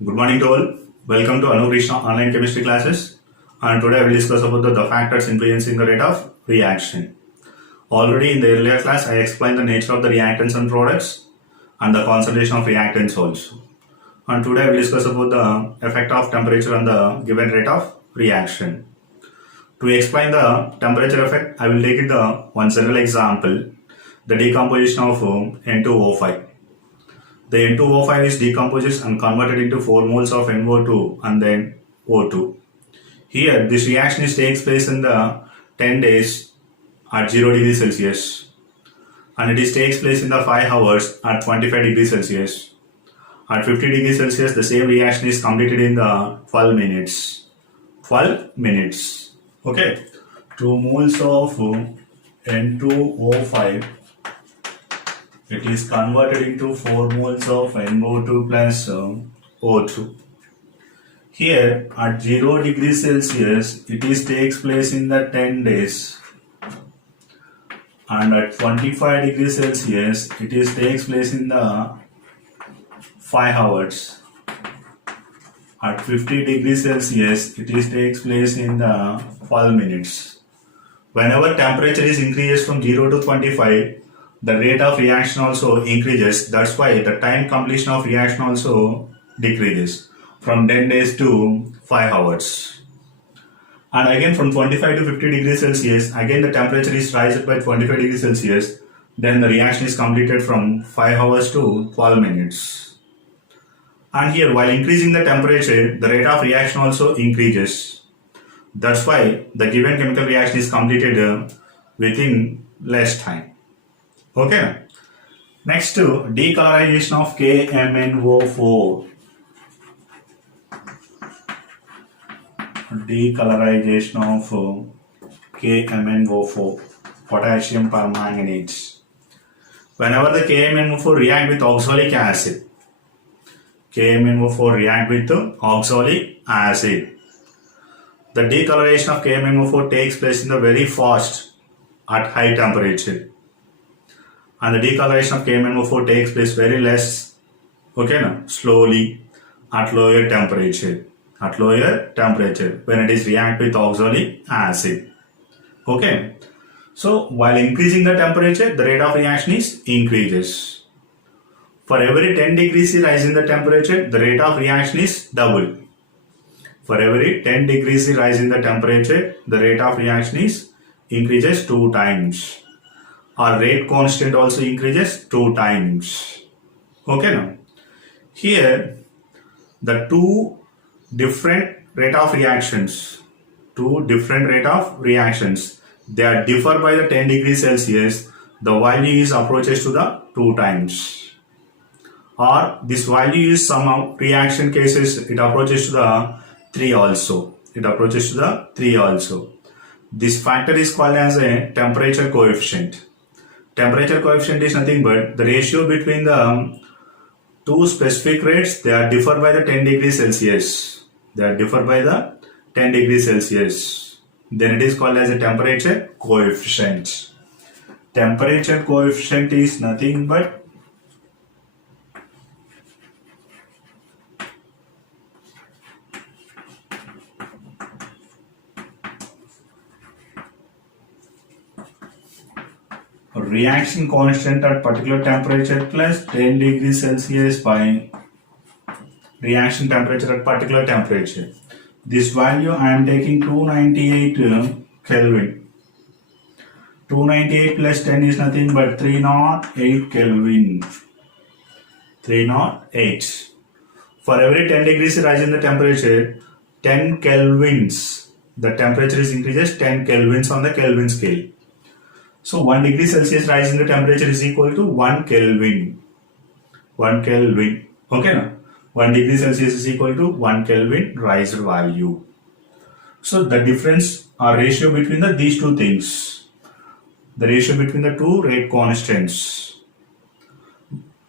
Good morning to all. Welcome to Anu Krishna online chemistry classes. And today I will discuss about the factors influencing the rate of reaction. Already in the earlier class, I explained the nature of the reactants and products and the concentration of reactants also. And today I will discuss about the effect of temperature on the given rate of reaction. To explain the temperature effect, I will take it the one general example, the decomposition of N2O5. The N2O5 is decomposed and converted into 4 moles of NO2 and then O2. Here, this reaction takes place in the 10 days at 0 degrees Celsius, and it takes place in the 5 hours at 25 degrees Celsius. At 50 degrees Celsius, the same reaction is completed in the 12 minutes. 12 minutes. Okay. 2 moles of N2O5, it is converted into 4 moles of NO2 plus O2. Here at 0 degrees Celsius, it takes place in the 10 days, and at 25 degrees Celsius, it takes place in the 5 hours. At 50 degrees Celsius, it takes place in the 12 minutes. Whenever temperature is increases from 0 to 25, the rate of reaction also increases. That's why the time completion of reaction also decreases from 10 days to 5 hours. And again from 25 to 50 degrees Celsius, again the temperature is raised by 25 degrees Celsius. Then the reaction is completed from 5 hours to 12 minutes. And here, while increasing the temperature, the rate of reaction also increases. That's why the given chemical reaction is completed within less time. Okay. Next to decolorization of KMnO4. Decolorization of KMnO4, potassium permanganate. Whenever the KMnO4 react with oxalic acid, KMnO4 react with oxalic acid, the decoloration of KMnO4 takes place in the very fast at high temperature, and the decoloration of KMnO4 takes place very less, slowly at lower temperature. At lower temperature when it is react with oxalic acid. Okay. So while increasing the temperature, the rate of reaction is increases. For every 10 degrees rise in the temperature, the rate of reaction is double. For every 10 degrees rise in the temperature, the rate of reaction is increases 2 times. Or rate constant also increases 2 times. Okay now. Here, the two different rate of reactions, they are differ by the 10 degrees Celsius. The value is approaches to the 2 times. Or this value is some reaction cases, it approaches to the 3 also. This factor is called as a temperature coefficient. Temperature coefficient is nothing but the ratio between the two specific rates. They are differ by the 10 degrees Celsius. Then it is called as a temperature coefficient. Temperature coefficient is nothing but reaction constant at particular temperature plus 10 degrees Celsius by reaction temperature at particular temperature. This value I am taking 298 Kelvin. 298 plus 10 is nothing but 308 Kelvin. 308. For every 10 degrees rise in the temperature, 10 kelvins, the temperature is increases 10 kelvins on the Kelvin scale. So 1 degree Celsius rise in the temperature is equal to 1 Kelvin. 1 Kelvin. Okay now. 1 degree Celsius is equal to 1 Kelvin rise value. So the difference or ratio between these two things, the ratio between the two rate constants.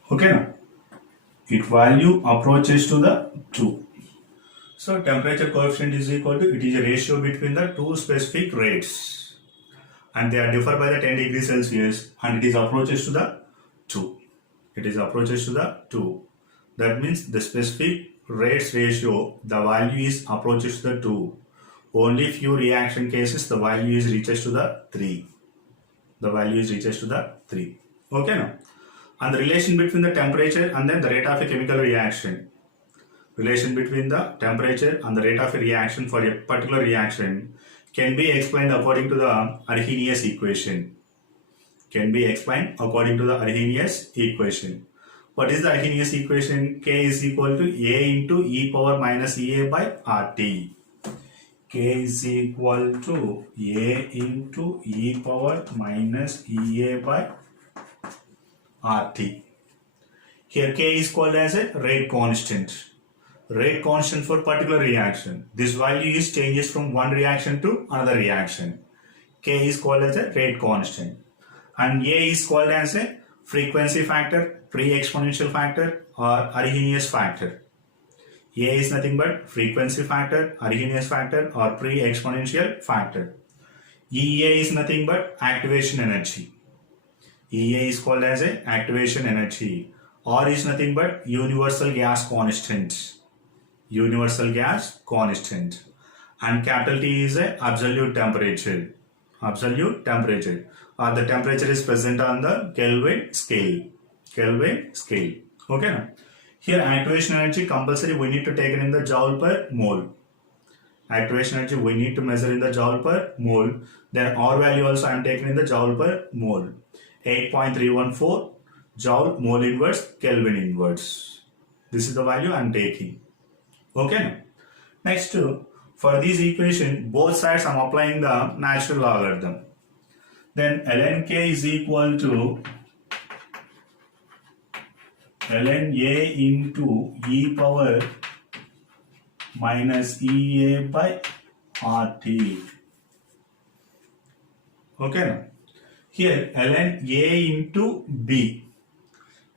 Okay now. Its value approaches to the 2. So temperature coefficient is equal to, it is a ratio between the two specific rates, and they are differ by the 10 degrees Celsius, and it is approaches to the 2. That means the specific rates ratio, the value is approaches the 2. Only few reaction cases, the value is reaches to the 3. The value is reaches to the 3. Okay now. And the relation between the temperature and then the rate of a chemical reaction. Relation between the temperature and the rate of a reaction for a particular reaction can be explained according to the Arrhenius equation. Can be explained according to the Arrhenius equation. What is the Arrhenius equation? K is equal to A into e power minus EA by RT. K is equal to A into e power minus EA by RT. Here K is called as a rate constant. Rate constant for particular reaction. This value is changes from one reaction to another reaction. K is called as a rate constant. And A is called as a frequency factor, pre-exponential factor or Arrhenius factor. A is nothing but frequency factor, Arrhenius factor or pre-exponential factor. EA is nothing but activation energy. EA is called as a activation energy. R is nothing but universal gas constant. Universal gas constant. And capital T is a absolute temperature. Absolute temperature. Or the temperature is present on the Kelvin scale. Kelvin scale. Okay now. Here activation energy compulsory we need to take it in the joule per mole. Activation energy we need to measure in the joule per mole. Then R value also I am taking in the joule per mole. 8.314 joule mole inverse Kelvin inverse. This is the value I am taking. Okay. Next, for this equation, both sides I am applying the natural logarithm. Then ln k is equal to ln a into e power minus EA by RT. Okay. Here ln a into b.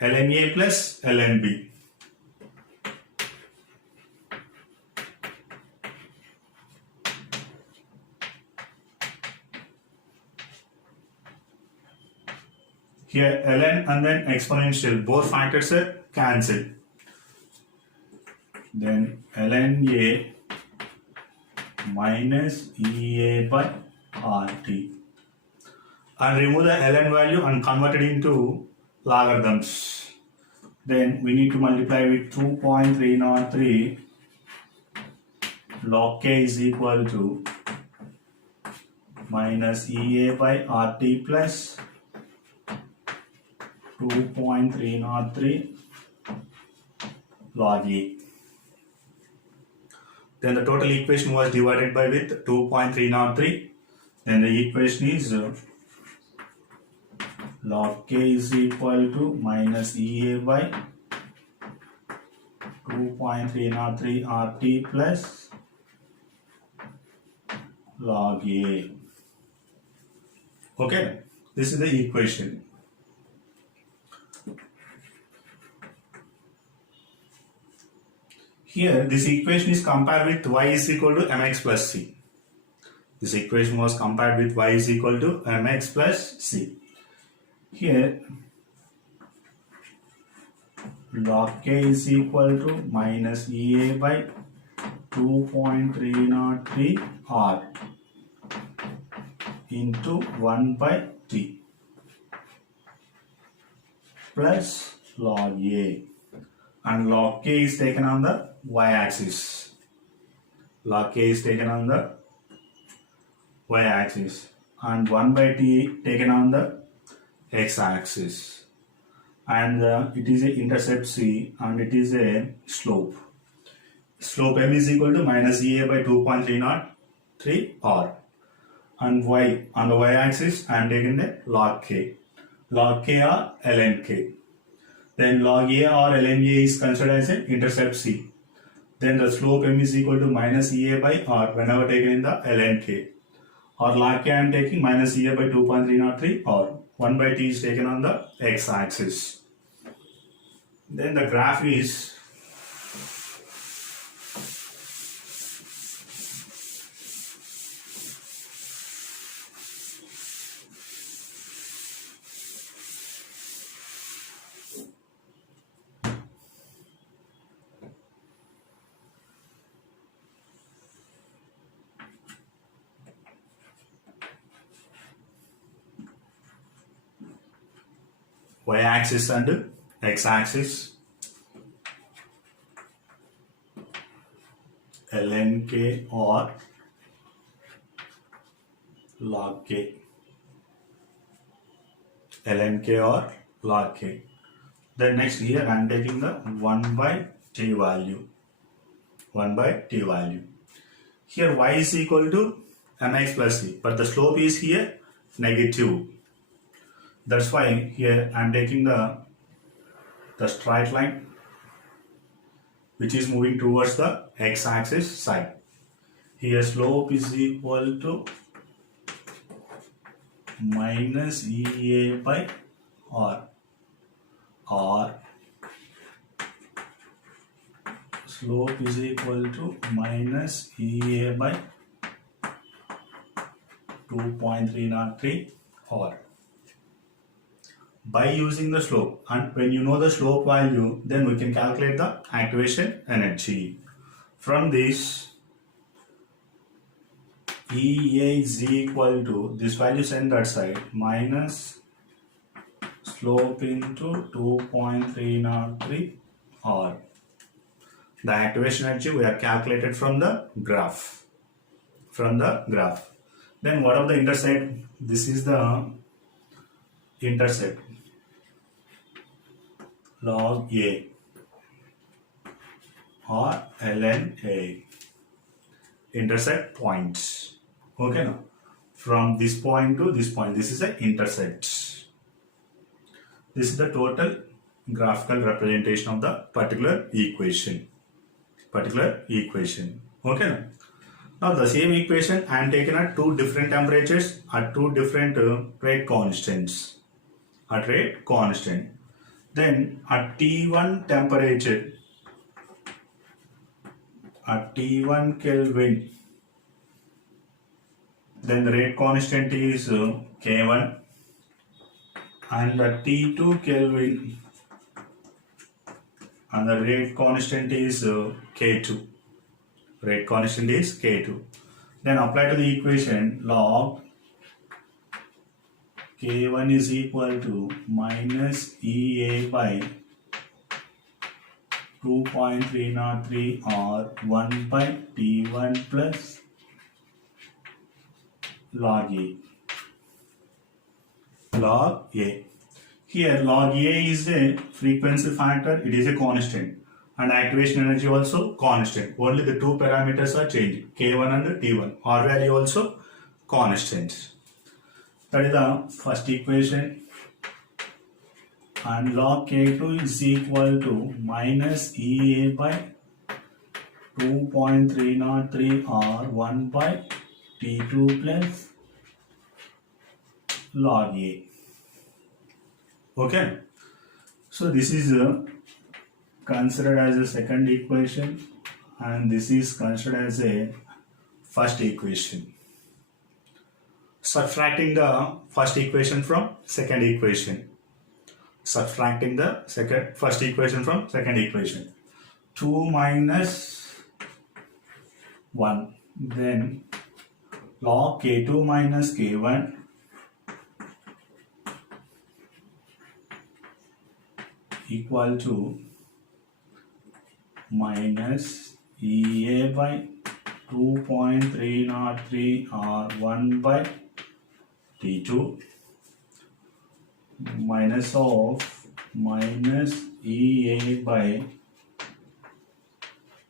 ln a plus ln b. Here ln and then exponential, both factors are cancelled. Then ln a minus EA by RT. And remove the ln value and convert it into logarithms. Then we need to multiply with 2.303 log k is equal to minus EA by RT plus 2.303 log A. Then the total equation was divided by with 2.303. Then the equation is log K is equal to minus EA by 2.303 RT plus log A. Okay, this is the equation. Here, this equation is compared with y is equal to mx plus c. This equation was compared with y is equal to mx plus c. Here, log k is equal to minus EA by 2.303 R into 1 by t plus log A. And log k is taken on the y-axis. Log k is taken on the y-axis and 1 by t taken on the x-axis. And it is a intercept c and it is a slope. Slope m is equal to minus EA by 2.303 R. And y on the y-axis I am taking the log k. Log k or ln k. Then log A or ln A is considered as an intercept c. Then the slope m is equal to minus EA by R whenever taken in the ln k. Or log k I am taking minus EA by 2.303 or 1 by t is taken on the x-axis. Then the graph is y-axis and x-axis, ln k or log k, ln k or log k. Then next here I am taking the 1 by t value, 1 by t value. Here y is equal to mx plus c, but the slope is here negative. That's why here I am taking the straight line which is moving towards the x-axis side. Here slope is equal to minus Ea by r, or slope is equal to minus Ea by 2.303 r. By using the slope, and when you know the slope value, then we can calculate the activation energy. From this, Ea is equal to this value sent that side minus slope into 2.303 r. The activation energy we have calculated from the graph. Then what of the intercept? This is the intercept, log A or ln A, intercept points. Okay, now from this point to this point, this is the intercept. This is the total graphical representation of the particular equation. Okay, now the same equation I am taken at two different temperatures at two different rate constants. Then at T1 temperature, at T1 Kelvin, then the rate constant is K1, and at T2 Kelvin, and the rate constant is K2. Rate constant is K2. Then apply to the equation log K1 is equal to minus Ea by 2.303 or 1 by T1 plus log A. Log A. Here log A is a frequency factor, it is a constant, and activation energy also constant. Only the two parameters are changing, K1 and T1. R value also constant. That is the first equation. And log K2 is equal to minus Ea by 2.303 or 1 by T2 plus log A. Okay. So this is considered as a second equation, and this is considered as a first equation. Subtracting the first equation from second equation. Subtracting the first equation from second equation. 2 minus 1. Then log K2 minus K1 equal to minus Ea by 2.303 or 1 by T2 minus of minus Ea by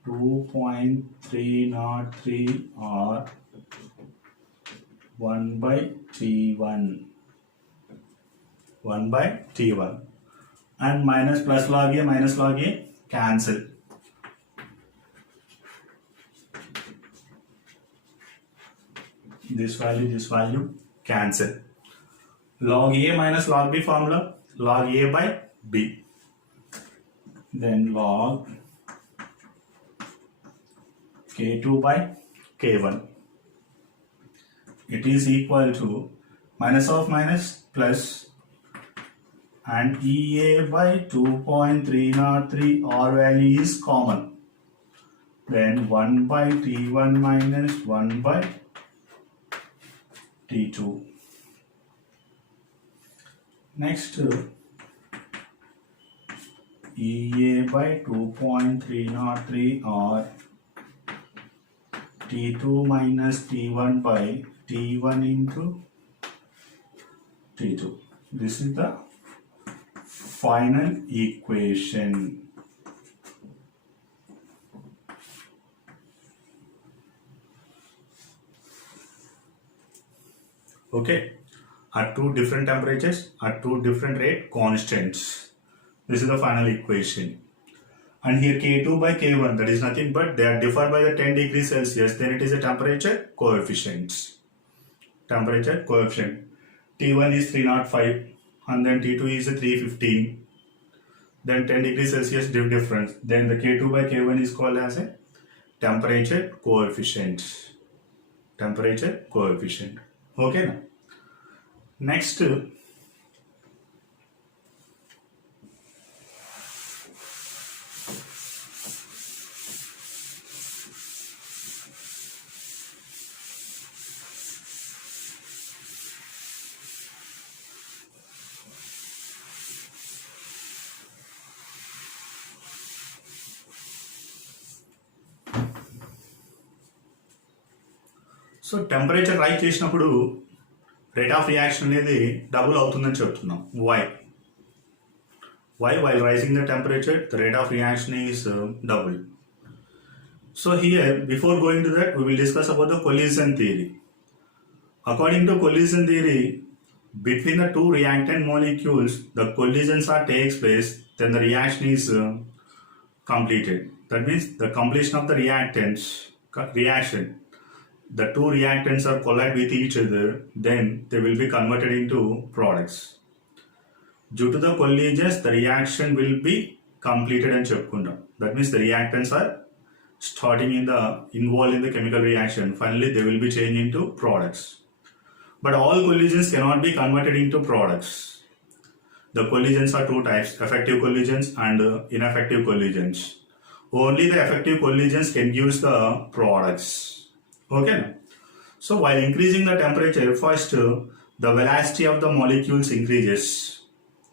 2.303 or 1 by T1. 1 by T1. And minus plus log A minus log A cancel. This value cancel. Log A minus log B formula, log A by B. Then log K2 by K1. It is equal to minus of minus plus, and Ea by 2.303 R value is common. Then 1 by T1 minus 1 by T2. Next, EA by 2.303 or T2 minus T1 by T1 into T2. This is the final equation. Okay, at two different temperatures, at two different rate constants. This is the final equation. And here K2 by K1, that is nothing but they are differ by the 10 degrees Celsius, then it is a temperature coefficient. Temperature coefficient. T1 is 305 and then T2 is 315. Then 10 degrees Celsius difference. Then the K2 by K1 is called as a temperature coefficient. Temperature coefficient. Okay now. Next, so temperature rise చేసినప్పుడు rate of reaction అనేది double అవుతుందని చెప్తున్నాం. why while rising the temperature the rate of reaction is double. So here before going to that we will discuss about the collision theory. According to collision theory, between the two reactant molecules the collisions are takes place, then the reaction is completed. That means the completion of the reaction, the two reactants are collide with each other, then they will be converted into products. Due to the collisions, the reaction will be completed and చెప్పుకుంటాం. That means the reactants are starting involved in the chemical reaction. Finally, they will be changed into products. But all collisions cannot be converted into products. The collisions are two types: effective collisions and ineffective collisions. Only the effective collisions can use the products. Okay. So while increasing the temperature, first the velocity of the molecules increases.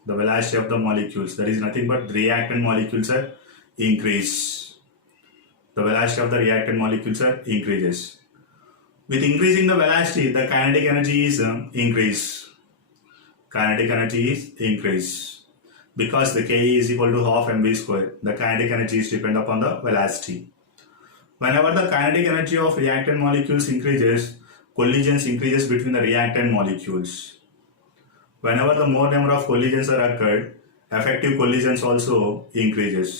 The velocity of the molecules, that is nothing but reactant molecules are increase. The velocity of the reactant molecules are increases. With increasing the velocity, the kinetic energy is increase. Kinetic energy is increase. Because the Ke is equal to half mv square, the kinetic energy is dependent upon the velocity. Whenever the kinetic energy of reactant molecules increases, collisions increases between the reactant molecules. Whenever the more number of collisions are occurred, effective collisions also increases.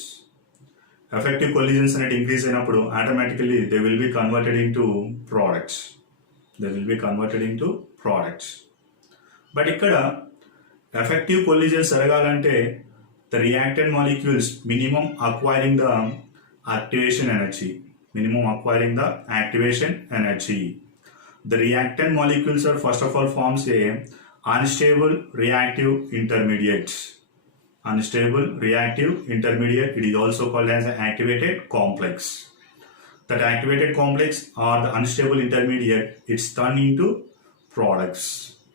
Effective collisions net increase అయినప్పుడు automatically they will be converted into products. They will be converted into products. But ఇక్కడ effective collisions జరగాలంటే the reactant molecules minimum acquiring the activation energy. Minimum acquiring the activation energy. The reactant molecules are first of all forms a unstable reactive intermediate. Unstable reactive intermediate, it is also called as an activated complex. That activated complex or the unstable intermediate, it's turned into products.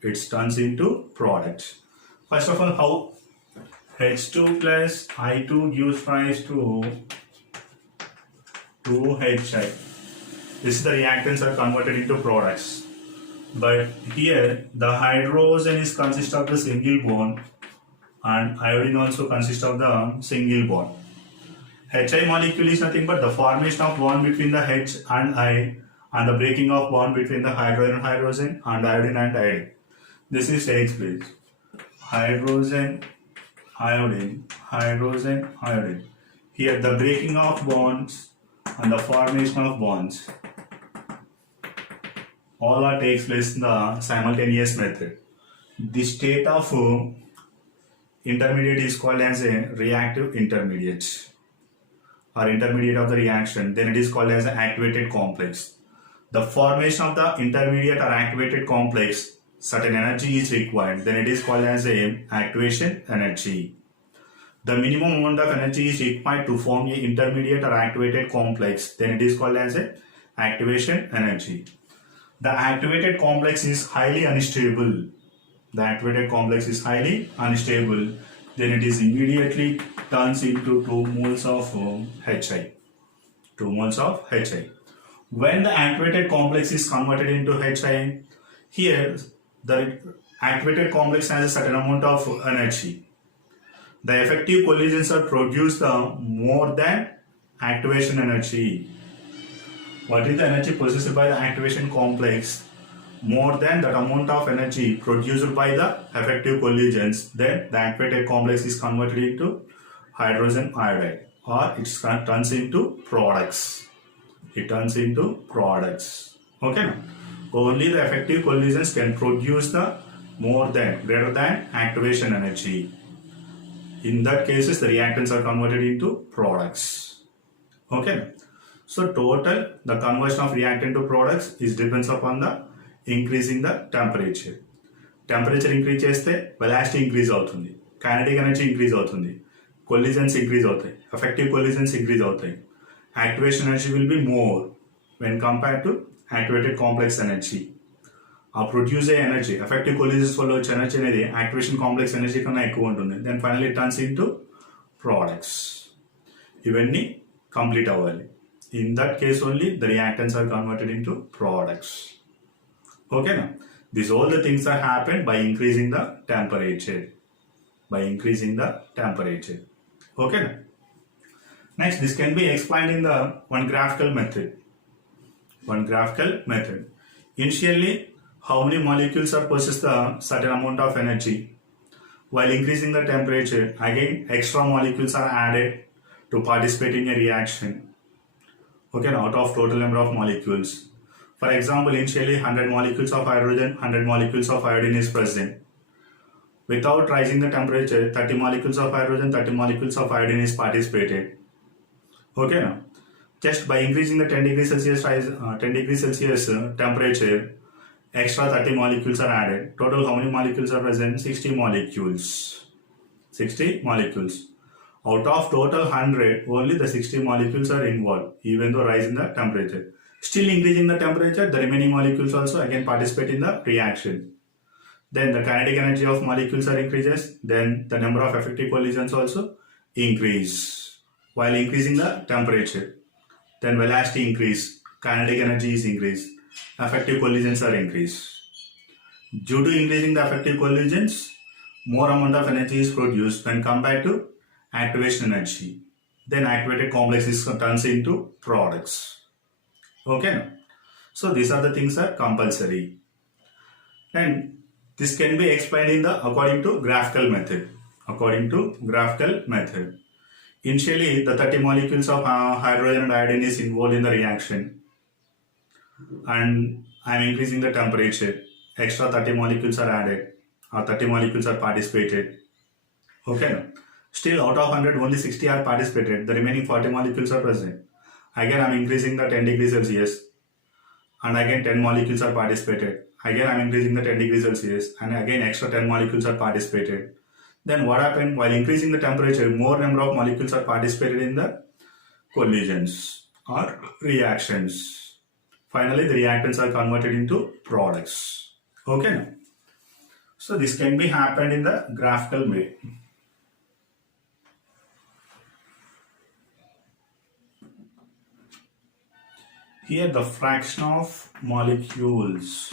It turns into products. First of all, how H2 plus I2 gives rise to 2HI. This is the reactants are converted into products. But here the hydrogen is consist of the single bond and iodine also consists of the single bond. Hi molecule is nothing but the formation of bond between the H and I and the breaking of bond between the hydrogen and iodine and iodine. This is takes place. Hydrogen, iodine. Here the breaking of bonds and the formation of bonds, all are takes place in the simultaneous method. The state of intermediate is called as a reactive intermediate or intermediate of the reaction. Then it is called as an activated complex. The formation of the intermediate or activated complex, certain energy is required. Then it is called as a activation energy. The minimum amount of energy is required to form a intermediate or activated complex. Then it is called as a activation energy. The activated complex is highly unstable. The activated complex is highly unstable. Then it is immediately turns into 2 moles of HI. 2 moles of HI. When the activated complex is converted into HI, here the activated complex has a certain amount of energy. The effective collisions are produced more than activation energy. What is the energy possessed by the activation complex? More than that amount of energy produced by the effective collisions, then the activated complex is converted into hydrogen iodide, or it turns into products. It turns into products. Okay. Only the effective collisions can produce the more than, greater than activation energy. In that cases, the reactants are converted into products. Okay. So total, the conversion of reactant to products is depends upon the increasing the temperature. Temperature increase చేస్తే velocity increase అవుతుంది, kinetic energy increase అవుతుంది, collisions increase అవుతాయి, effective collisions increase అవుతాయి. Activation energy will be more when compared to activated complex energy. ఆ produce అయ్యే energy effective collisions వల్ల వచ్చే energy అనేది యాక్టివేషన్ కాంప్లెక్స్ ఎనర్జీ కన్నా ఎక్కువ ఉంటుంది. Then finally turns into products. ఇవన్నీ కంప్లీట్ అవ్వాలి. In that case only the reactants are converted into products. ఓకేనా? These all the things that happen by increasing the temperature. By increasing the temperature. Okay. Next, this can be explained in the one graphical method. One graphical method. Initially, how many molecules are possess the certain amount of energy. While increasing the temperature, again extra molecules are added to participate in a reaction. Okay, out of total number of molecules. For example, initially 100 molecules of hydrogen, 100 molecules of iodine is present. Without rising the temperature, 30 molecules of hydrogen, 30 molecules of iodine is participated. Okay, now just by increasing the 10 degrees Celsius temperature, extra 30 molecules are added. Total how many molecules are present? 60 molecules. 60 molecules. Out of total 100, only the 60 molecules are involved, even though rising the temperature. Still increasing the temperature, the remaining molecules also again participate in the reaction. Then the kinetic energy of molecules are increases. Then the number of effective collisions also increase while increasing the temperature. Then velocity increase, kinetic energy is increased, effective collisions are increased. Due to increasing the effective collisions, more amount of energy is produced when compared to activation energy. Then activated complexes turns into products. Okay. So these are the things are compulsory. And this can be explained in the according to graphical method. According to graphical method. Initially, the 30 molecules of hydrogen and iodine is involved in the reaction. And I am increasing the temperature. Extra 30 molecules are added. 30 molecules are participated. Okay. Still out of 100, only 60 are participated. The remaining 40 molecules are present. Again, I am increasing the 10 degrees Celsius. And again 10 molecules are participated. Again, I am increasing the 10 degrees Celsius. And again extra 10 molecules are participated. Then what happened? While increasing the temperature, more number of molecules are participated in the collisions or reactions. Finally, the reactants are converted into products. Okay. So this can be happened in the graphical way. Here the fraction of molecules.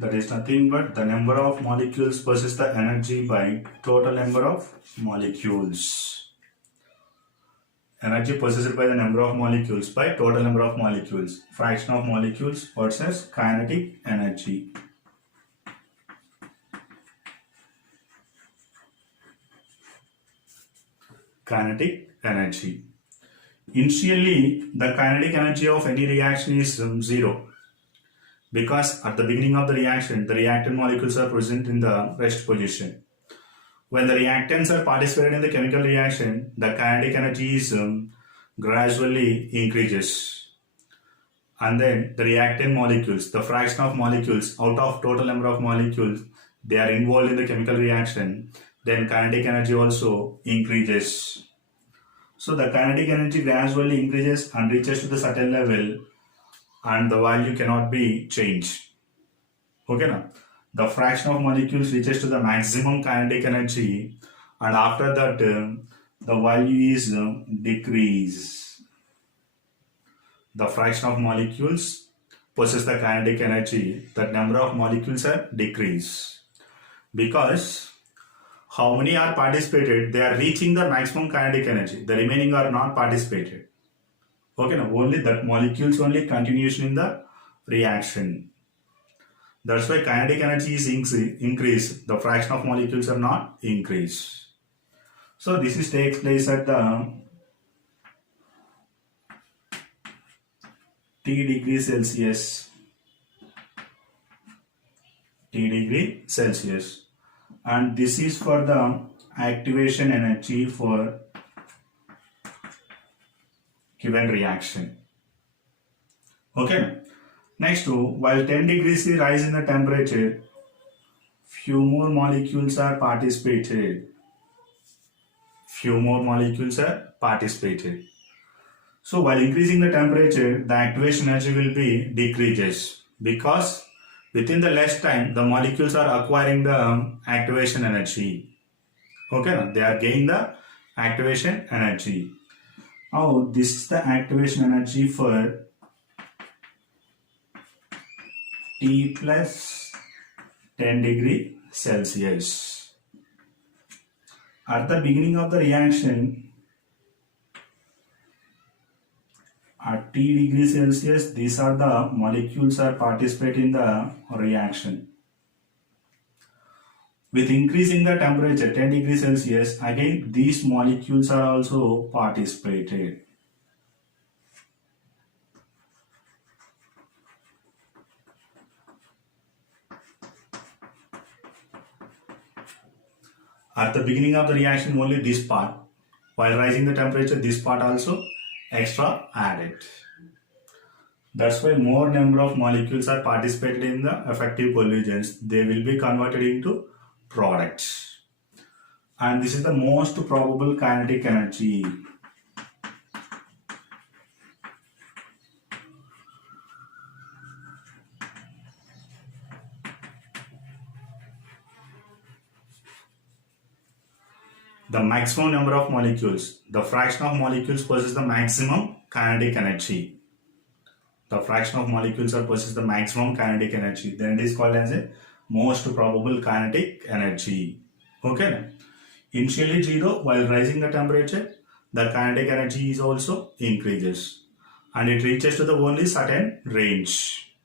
That is nothing but the number of molecules versus the energy by total number of molecules. Energy possessed by the number of molecules by total number of molecules. Fraction of molecules versus kinetic energy. Kinetic energy. Initially, the kinetic energy of any reaction is 0. Because at the beginning of the reaction, the reactant molecules are present in the rest position. When the reactants are participating in the chemical reaction, the kinetic energy is gradually increases. And then the reactant molecules, the fraction of molecules out of total number of molecules, they are involved in the chemical reaction, then kinetic energy also increases. So the kinetic energy gradually increases and reaches to the certain level, and the value cannot be changed. Okay, now the fraction of molecules reaches to the maximum kinetic energy, and after that the value is decrease. The fraction of molecules possess the kinetic energy, the number of molecules are decreased, because how many are participated, they are reaching the maximum kinetic energy, the remaining are not participated. Okay, now only that molecules only continuation in the reaction. That's why kinetic energy is increased, the fraction of molecules are not increased. So this is takes place at the T degree Celsius. T degree Celsius. And this is for the activation energy for given reaction. Okay. Next, while 10 degrees rise in the temperature, few more molecules are participated. Few more molecules are participated. So while increasing the temperature, the activation energy will be decreases, because within the less time the molecules are acquiring the activation energy. Okay, they are gaining the activation energy. Now this is the activation energy for T plus 10 degree Celsius. At the beginning of the reaction, at T degree Celsius, these are the molecules are participating in the reaction. With increasing the temperature 10 degrees Celsius, again these molecules are also participated. At the beginning of the reaction only this part, while rising the temperature this part also extra added. That's why more number of molecules are participated in the effective collisions. They will be converted into products. And this is the most probable kinetic energy. The maximum number of molecules, the fraction of molecules possess the maximum kinetic energy. The fraction of molecules are possess the maximum kinetic energy. Then it is called as a most probable kinetic energy. Okay. Initially 0, while rising the temperature, the kinetic energy is also increases, and it reaches to the only certain range.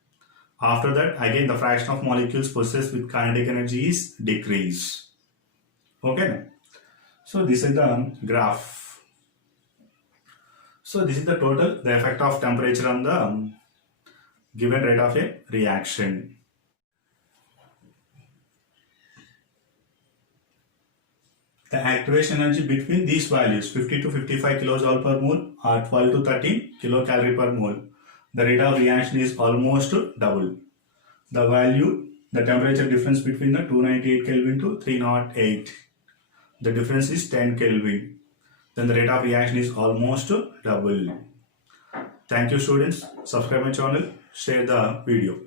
After that, again the fraction of molecules possessed with kinetic energy is decrease. Okay. So this is the graph. So this is the total, the effect of temperature on the given rate of a reaction. The activation energy between these values 50 to 55 kilojoule per mole or 12 to 13 kilocalorie per mole. The rate of reaction is almost double. The value, the temperature difference between the 298 Kelvin to 308. The difference is 10 Kelvin. Then the rate of reaction is almost double. Thank you students. Subscribe my channel. Share the video.